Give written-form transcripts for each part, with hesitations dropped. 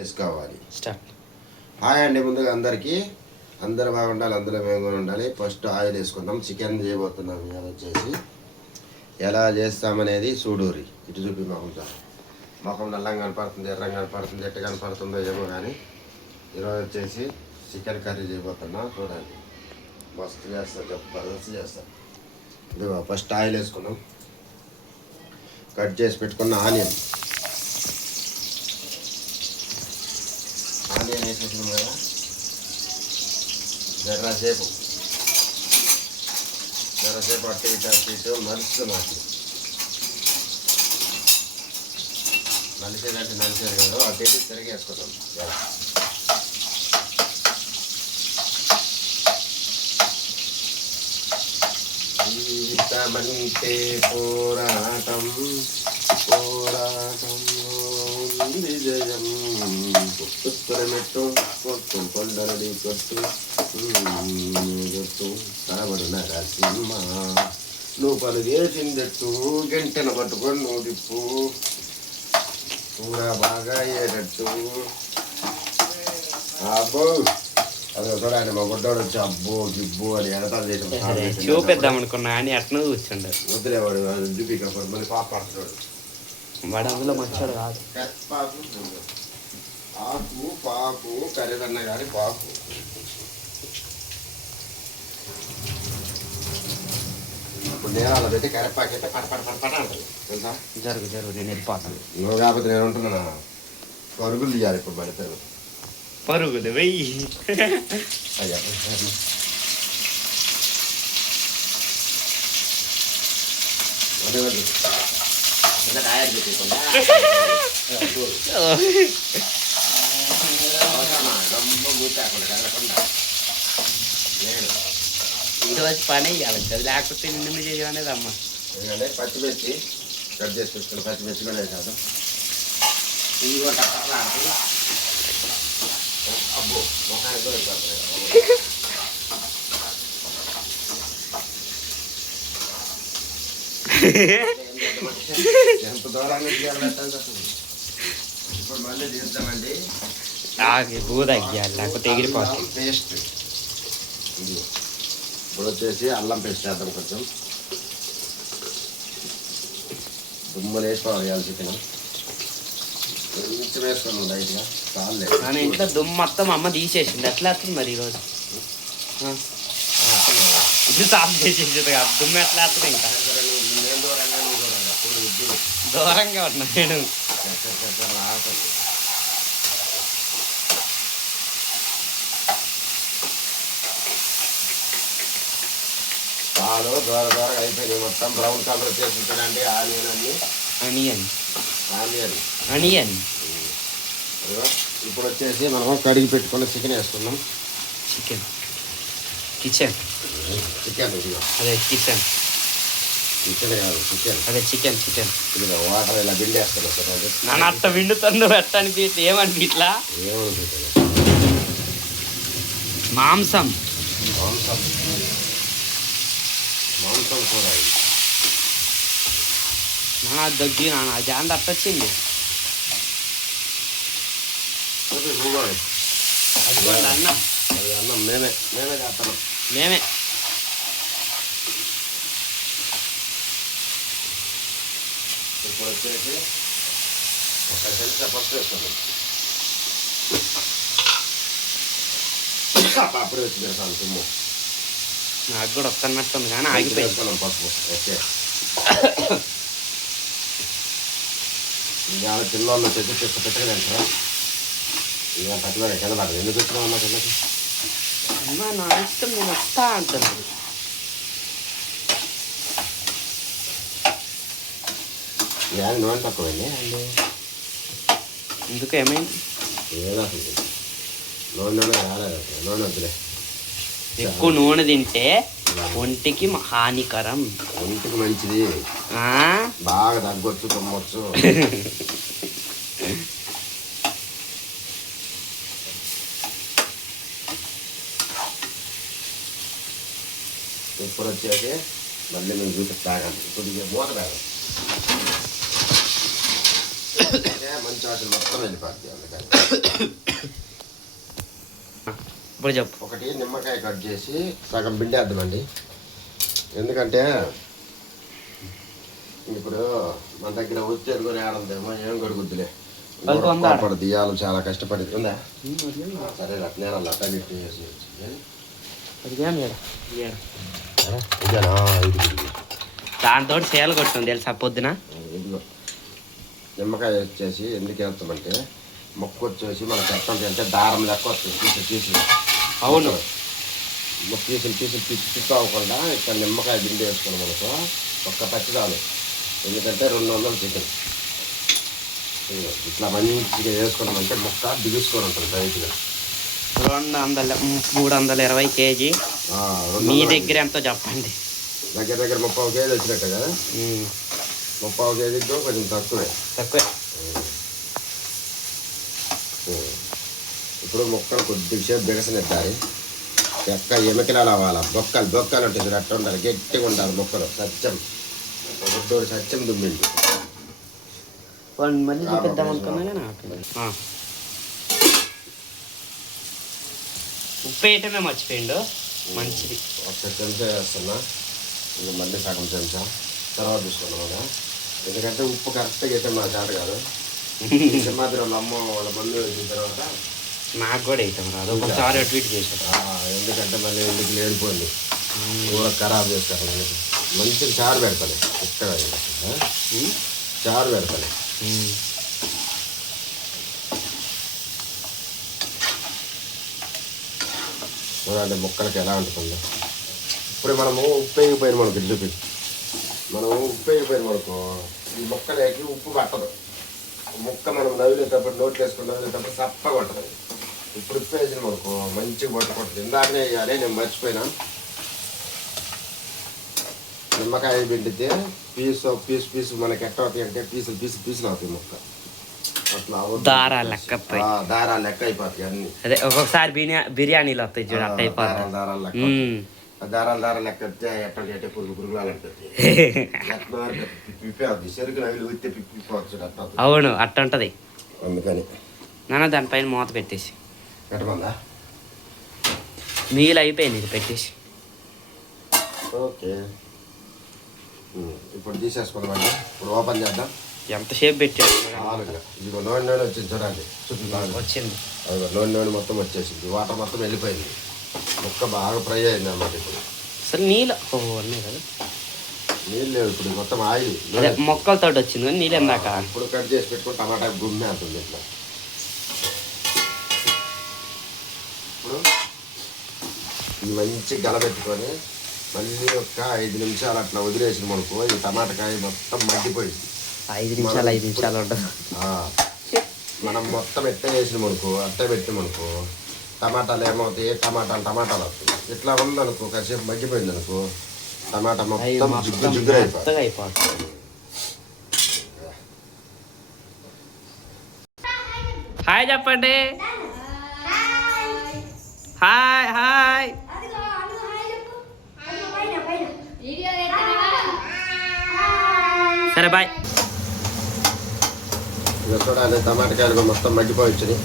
వేసుకోవాలి. Start. Hi అండి, ముందుగా అందరు బాగుండాలి, అందరూ మేము కూడా ఉండాలి. ఫస్ట్ ఆయిల్ వేసుకుందాం. చికెన్ చేయబోతున్నాం. ఇవాళ వచ్చేసి ఎలా చేస్తామనేది చూడూరి. ఇటు చూపి మొఖం నల్లంగా కనపడుతుంది, ఎర్రంగా కనపడుతుంది, ఎట్టు కనపడుతుందో ఏమో కానీ ఈరోజు వచ్చేసి చికెన్ కర్రీ చేయబోతున్నా. చూడండి, మస్తు చేస్తా, జబర్దస్త్ చేస్తా. ఇదిగో ఫస్ట్ ఆయిల్ వేసుకున్నాం. కట్ చేసి పెట్టుకున్న ఆనియన్ వేసేసినాం కదా. జర్రసేపు అట్టు ఇటు నలుస్తుంది. నలిసేది కదా, అటు ఇటు తిరిగేసుకుంటాం. జీవితమంటే పోరాటం, విజయం పుస్తరమెట్టు కొట్టు కొండరడి కొట్టు తరబడు నరసింహ నువ్వు పలు చేసిందెట్టు గంటెను పట్టుకొని నువ్వు తిప్పు కూర బాగా అయ్యేటట్టు. అబ్బో అదే చూడండి, మా గుడ్డోడు వచ్చి అబ్బో గిబ్బో అని ఎగతాలు చేసి చూపిద్దాం అనుకున్నా అని అట్లా కూర్చుంటారు. వదిలేవాడు చూపికపోడు, మళ్ళీ పాప పడుతున్నాడు. వాడు అందులో మంచోడు కాదు. ఆకు పాకు కర్రీదన్న కానీ పాకు. ఇప్పుడు నేను అలా పెట్టి కరెపాకు అయితే పట అంటారు తెలుసా. జరుగు నేను వెళ్ళిపోతాను. నువ్వు కాకపోతే నేను ఉంటున్నా. పరుగులు తీయాలి ఇప్పుడు పడతారు. పరుగులు వెయ్యి. అయ్యా ఇంటి పని ఇవ్వాలి కదా, లేకపోతే నిన్ను చేయనేది అమ్మ. ఎందుకంటే పచ్చిమిర్చి కట్ చేసి పెట్టుకుని పచ్చిమిర్చి కూడా వేసేద్దాం. ఇవి కూడా అబ్బో మొహానికి కూడా ఎంత దూరంగా ఇప్పుడు మళ్ళీ తీద్దామండి. భూ తగ్గాలి లేకపోతే ఎగిరిపోతుంది. పేస్ట్ ఇప్పుడు వచ్చేసి అల్లం పేస్ట్ చేద్దాం. కొంచెం దుమ్మలు వేసుకోవాలి. చికెన్ కొంచెం వేసుకున్నాం లైట్గా, చాలే. మన ఇంట్లో దుమ్ము మొత్తం అమ్మ తీసేసింది. ఎట్లా వస్తుంది మరి ఈరోజు? ఇది సాఫ్ చేసేది కాదు, దుమ్ము ఎట్లా వస్తుంది? ఇంకా దూరంగా ఉన్నా నేను. పాలు దూరంగా అయిపోయినాయి, మొత్తం బ్రౌన్ కలర్ వచ్చేసిందండి. ఆనియన్ ఇప్పుడు వచ్చేసి మనం కడిగి పెట్టుకున్న చికెన్ వేసుకున్నాం. చికెన్ అదే చికెన్ ఇది వాటర్ ఇలా బిండేస్తాను. నన్ను అట్ట విండుతుందో ఎట్ట అనిపిస్తే ఏమనిపి ఇట్లా మాంసం కూర. నాన్న దగ్గి నాన్న జాన్ అట్టొచ్చింది. అన్నం మేమే చేస్తాం. ఇప్పుడు వచ్చేసి ఒక చెంచా పసుపు వేస్తాను. అప్పుడే వచ్చి పెడతాను తుమ్ము. నాకు కూడా వస్తున్నట్టుంది కానీ ఆగిపోయింది. పసుపు ఓకే. ఇవాళ పిల్లలు వచ్చేసి పెట్టగా తింటారా? ఇవాళ పట్టుగా కింద పడదు. ఎందుకు వచ్చినా అన్న కిందకి? అమ్మా నా ఇష్టం, నేను వస్తా అంటున్నాను. ఇవాళ నూనె తక్కువైంది అండి. ఎందుకు ఏమైంది? ఏదో నూనె రాలేదు. నూనె వద్దులే. ఎక్కువ నూనె తింటే ఒంటికి హానికరం. ఒంటికి మంచిది, బాగా తగ్గొచ్చు, తమ్మొచ్చు. ఇప్పుడు వచ్చేసి మళ్ళీ మేము చూపిస్తాగండి. కొద్దిగా మూత తాగండి. మంచి వాటిని మొత్తం వెళ్ళిపోద్ది. అందుకని ఇప్పుడు చెప్పు. ఒకటి నిమ్మకాయ కట్ చేసి సగం పిండేద్దామండి. ఎందుకంటే ఇప్పుడు మన దగ్గర వచ్చేది కొని ఆడందేమో ఏం కొడుకుద్దులే పడుతుంది. ఇవాళ చాలా కష్టపడి ఉందా సరే నేను అట్లా చేసి దాంతో సేలు కొట్టాం తెలుసా పొద్దున. ఇదిగో నిమ్మకాయ వచ్చేసి ఎందుకు వేస్తామంటే మొక్క వచ్చేసి మనకు ఎట్లా అంటే దారం లెక్క వస్తుంది పీసులు. అవును, పీసులు పిచ్చి అవ్వకుండా ఇక్కడ నిమ్మకాయ గిండి వేసుకున్నాం మనకు ఒక్క పచ్చిదాలు. ఎందుకంటే 200 చికెన్ ఇట్లా మంచిగా వేసుకున్నామంటే మొక్క బిగుసుకొని ఉంటుంది బయటగా. 320 కేజీ. మీ దగ్గర ఎంతో చెప్పండి. దగ్గర 30 కేజీ వచ్చినట్టు కదా. 30 కేజీతో కొంచెం తక్కువే. ఇప్పుడు మొక్కలు కొద్దిసేపు బిగసనెత్తాలి. ఎక్క ఎమికలాలు అవ్వాలి. బొక్కలు అంటే చూడు అట్లా ఉండాలి. గట్టిగా ఉండాలి మొక్కలు. సత్యం ఒకటోడు సత్యం దుమ్మింది. మళ్ళీ చూపిద్దాం అనుకున్నా. ఉప్పు వేయటమే మర్చిపోయిండు. మంచిది. ఒక్క చెంచా వేస్తున్నా. ఇంకా మళ్ళీ సగం చెంచా తర్వాత చూసుకున్నాం కదా. ఎందుకంటే ఉప్పు కరెక్ట్గా అయితే మా చేత కాదు. సింహాద్రి వాళ్ళ అమ్మ వాళ్ళ బంధు వేసిన తర్వాత నాకు కూడా వేయటం రాదు. ఒకసారి ట్వీట్ చేశాను. ఎందుకంటే మళ్ళీ ఎందుకు లేడిపోయింది కూర ఖరాబ్ చేస్తారు. మంచిగా చారు పెడతాను. ఇష్టంగా చారు పెడతాను. చూడండి మొక్కలకి ఎలా ఉంటుందో. ఇప్పుడు మనము ఉప్పు వేగిపోయిన మనకు చూపి మనం ఉప్పు వేగిపోయిన మనకు ఈ మొక్కలకి ఉప్పు పట్టదు. ముక్క మనం నవ్వులేటప్పుడు నోట్లు వేసుకుని నవ్వులేటప్పుడు సప్పగా ఉంటుంది. ఇప్పుడు ఉప్పు వేసిన మనకు మంచిగా పట్టుకుంటుంది. ఇందాకనే వేయాలి, నేను మర్చిపోయినా. నిమ్మకాయ పిండితే పీసు మనకి ఎట్ట అవుతాయి అంటే పీసులు అవుతాయి మొక్క. అట్లా దారాలు లెక్క అయిపోతాయి అన్ని. అదే ఒక్కొక్కసారి బిర్యానీలు వస్తాయి చూడు అట్ట అయిపోతాయి. దారాలు లెక్క వస్తే ఎట్టే పురుగులు అలాంటి పిప్పి అవుతుంది. చెరుకు నవ్వులు వస్తే పిప్పిపోవచ్చు. అవును అట్ట ఉంటది. అందుకని నాన్న దానిపైన మూత పెట్టేసి పెట్టమందా. నీళ్ళు అయిపోయింది ఇది పెట్టేసి. ఓకే ఇప్పుడు తీసేసుకుందామండి. ఇప్పుడు ఓపెన్ చేద్దాం. ఎంతసేపు పెట్టాడు. ఇదిగో నూనె వచ్చింది చూడండి. వచ్చింది నూనె మొత్తం వచ్చేసింది. వాటర్ మొత్తం వెళ్ళిపోయింది. ముక్క బాగా ఫ్రై అయింది అన్నమాట. ఇప్పుడు అసలు నీళ్ళు ఉన్నాయి కదా. నీళ్ళు లేవు ఇప్పుడు మొత్తం ఆయిల్. మొక్కలతో వచ్చింది కానీ నీళ్ళు ఎందాక. ఇప్పుడు కట్ చేసి పెట్టుకుని టమాటా గుమ్మి అవుతుంది. ఇట్లా ఇప్పుడు ఇది మంచి గలబెట్టుకొని మళ్ళీ ఒక 5 నిమిషాలు అట్లా వదిలేసిన మనకు ఈ టమాటకాయ మొత్తం మగ్గిపోయింది. 5 నిమిషాలు ఉంటుంది. మనం మొత్తం ఎట్ట చేసిన మనకు అట్ట పెట్టి మనకు టమాటాలు ఏమవుతాయి, టమాటాలు వస్తాయి. ఇట్లా ఉందనుకో కాసేపు మగ్గిపోయింది అనుకో టమాటా మొత్తం జిగ్గురు అయిపోతుంది. హాయ్ చెప్పండి. హాయ్ సరే బాయ్. చూడాలి టమాటకాయలు మొత్తం మగ్గిపోవచ్చుని.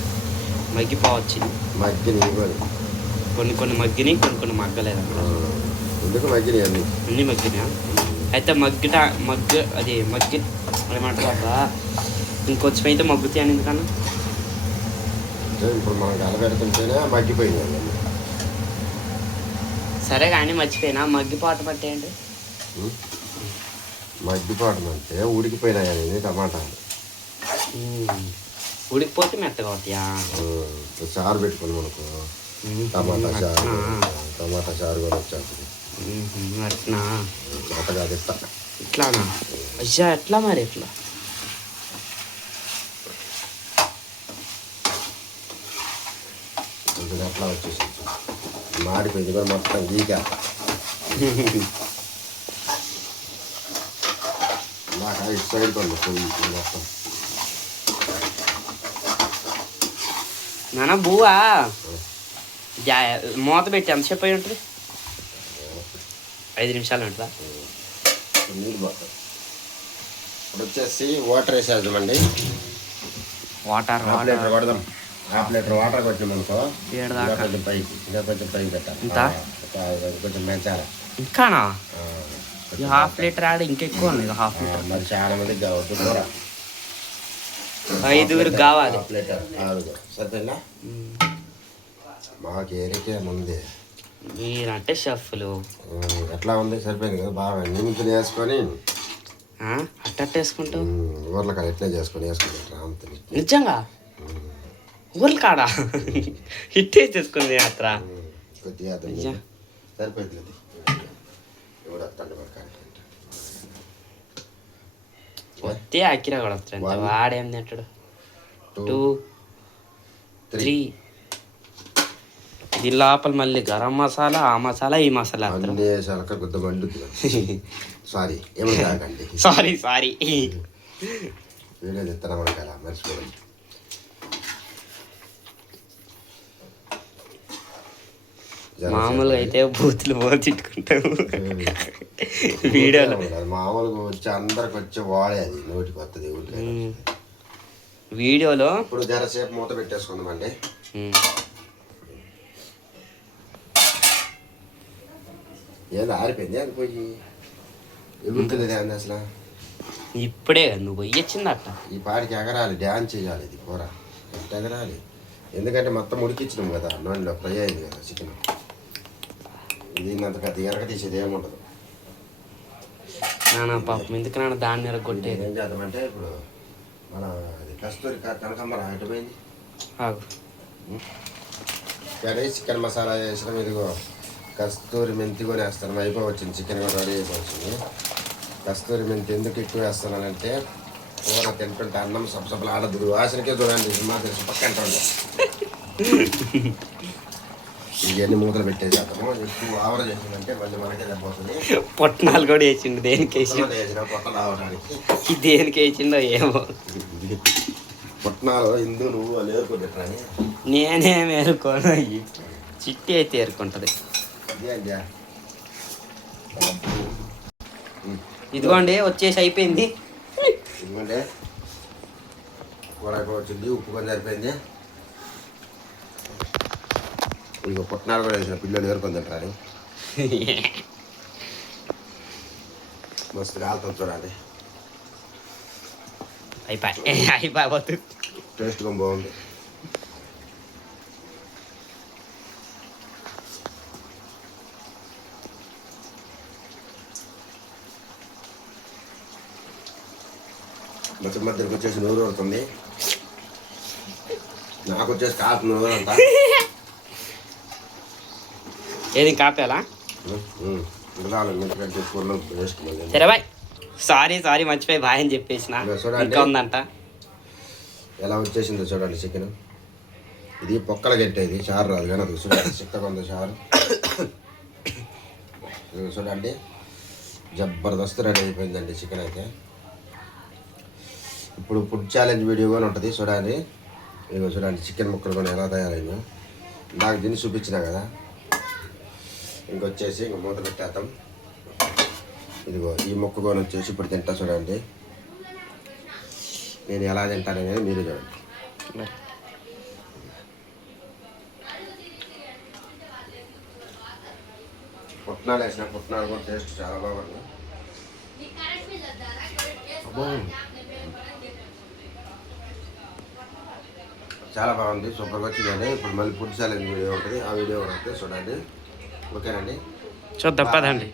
కొన్ని మగ్గినాయి, కొన్ని మగ్గలేదు. ఎందుకు మగ్గినాయి అన్ని మగ్గినాయా? అయితే అది ఏమంటారు అబ్బా, ఇంకొంచెం అయితే మగ్గుతాయి అని. ఎందుకన్నా ఇప్పుడు మనం కలబెడుతుంటేనే మగ్గిపోయింది. సరే కానీ మర్చిపోయినా మగ్గిపోవటం అంటే ఏంటి? మగ్గిపోవడం అంటే ఉడికిపోయినాయి టమాటాలు. ఉడికిపోతే మెత్తగా అవుతాయా? చారు పెట్టుకుని మనకు టమాటా చారు కూడా వచ్చేస్తుంది. అట్లా కాదు ఇట్లానా? అయ్యా ఎట్లా మరి ఎట్లా? అట్లా వచ్చేసి మాడిపోయింది కూడా మొత్తం గీక. నాకు ఇటు సైడ్ కొండి మొత్తం. నాన్న బువ్వా మూత పెట్టి ఎంతసేపు అయి ఉంటుంది? 5 నిమిషాలు ఉంటుందా? నీళ్ళు పోతాయి. ఇప్పుడు వచ్చేసి వాటర్ వేసేద్దామండి. వాటర్ హాఫ్ వాటర్ లీటర్ కొడదాం. హాఫ్ లీటర్ వాటర్ వచ్చిందనుకో ఏడు ఇంకా దాకా కొంచెం పైకి పెట్టాలి. ఇంత? కొంచెం పెంచాలి. ఇంకానా ఆ, ఈ హాఫ్ లీటర్ ఆడ ఇంకెక్కువ ఉంది ఇక హాఫ్ లీటర్ మరి చాలా మందికి కావద్దు కూర. 5 కావాలి. హాఫ్ లీటర్ సరిపోయిందా? మాకు ఏరికే ముందే మీరంటే షెఫ్లు ఎట్లా ఉంది? సరిపోయింది కదా. బాగా నిమిషాలు వేసుకొని అట్టేసుకుంటావు ఊర్లకాడ ఎట్లా వేసుకుంటారు అంత నిజంగా ఊర్ల కాడా హిట్ వేసేసుకుంది అత్ర కొద్దిగా అయ్యా. సరిపోతుంది. ఎవడు వస్తాడు మరి కానీ వస్తే అక్కిరా కూడా వస్తాడు. వాడేం తింటాడు? 2 3 ఇది లోపల మళ్ళీ గరం మసాలా, ఆ మసాలా, ఈ మసాలా అన్నీ సలక గుద్ద మండుతుంది. సారీ ఏమని కాకండి. సారీ వీడియో తెస్తారా మనకి అలా మర్చిపోయింది. మామూలుగా అయితే బూతులు తిట్టుకుంటాము వీడియోలో. మామూలుగా వచ్చి అందరికి వచ్చే వాడే అది నోటికి వస్తుంది ఊరికి. వీడియోలో ఇప్పుడు జరసేపు మూత పెట్టేసుకుందామండి. ఏదో ఆరిపోయింది అది పోయి ఎగురుతుంది అంది అసలు. ఇప్పుడే నువ్వు పోయి వచ్చింది అట్ట. ఈ పాటికి ఎగరాలి, డ్యాన్స్ చేయాలి. ఇది కూర ఎట్ట ఎగరాలి? ఎందుకంటే మొత్తం ఉడికిచ్చినాం కదా, నూనెలో ఫ్రై అయింది కదా చికెన్. ఇది ఇంత పెద్ద ఎరగ తీసేది ఏముండదు. నాన్న పాపం ఎందుకు నాన్న దాన్ని ఎరగొట్టేది? ఏం చేద్దామంటే ఇప్పుడు మన అది కస్తూరి కనకాంబర అయిపోయింది. కానీ చికెన్ మసాలా వేసినాం. ఇదిగో కస్తూరి మెంతి కూడా వేస్తాను. అయిపోవచ్చింది చికెన్ కూడా రెడీ అయిపోవచ్చింది. కస్తూరి మెంతి ఎందుకు ఎక్కువ వేస్తానంటే కూర తింటుంటే అన్నం సపసపలు ఆడద్దు. వాసనకే చూడండి మా తెలుసు పక్కంటే ఇవన్నీ మూతలు పెట్టేసేద్దాము. ఎక్కువ ఆవర చేసిందంటే మళ్ళీ మనకే దెబ్బవుతుంది. పొట్టనాలు కూడా వేసిండు. దేనికి వేసిండు? వేసిన పొట్ట రావడానికి దేనికి వేసిండో ఏమో. పొట్టనాలు ఇందు నువ్వు వాళ్ళు ఏరుకుంటారని నేనేం ఏరుకోను. చిట్టి అయితే ఏరుకుంటది. ఇదిగోండి వచ్చేసి అయిపోయింది. ఎందుకంటే కూర అయిపోవచ్చింది. ఉప్పు కొంచెం సరిపోయింది. ఇక పుట్నాలు కూడా వేసిన పిల్లలు ఏరుకొని తింటారు. మస్తు కాలుతుంది చూడండి. అయిపోతుంది. టేస్ట్గా బాగుంది. మధ్య మధ్యకి వచ్చేసి నూరు పడుతుంది. నాకు వచ్చేసి కాపు నూరు అంతా. ఏది కాపేలా? సరే బాయ్. సారీ మర్చిపోయి బాయ్ అని చెప్పేసిన. ఇంకా ఉందంట. ఎలా వచ్చేసిందో చూడండి చికెన్. ఇది పొక్కల గట్టేది చారు రాదు కానీ అది చూడండి చిక్కగా ఉంది చారు. చూడండి జబర్దస్త్ రెడీ అయిపోయిందండి చికెన్ అయితే. ఇప్పుడు ఫుడ్ ఛాలెంజ్ వీడియో కూడా ఉంటుంది చూడండి. ఇదిగో చూడండి చికెన్ ముక్కలు కూడా ఎలా తయారైందో. నాకు దీన్ని చూపించినా కదా. ఇంకొచ్చేసి ఇంక మూత పెట్టేద్దాం. ఇదిగో ఈ ముక్క కూడా వచ్చేసి ఇప్పుడు తింటా చూడండి. నేను ఎలా తింటాననేది మీరు చూడండి. పుట్నాలు వేసిన పుట్నాలు కూడా టేస్ట్ చాలా బాగుంది. చాలా బాగుంది. సూపర్గా వచ్చిందండి. ఇప్పుడు మళ్ళీ ఫుడ్ ఛాలెంజ్ వీడియో ఉంటుంది. ఆ వీడియో కూడా చూడండి. ఓకేనండి. చూద్దాం పదండి.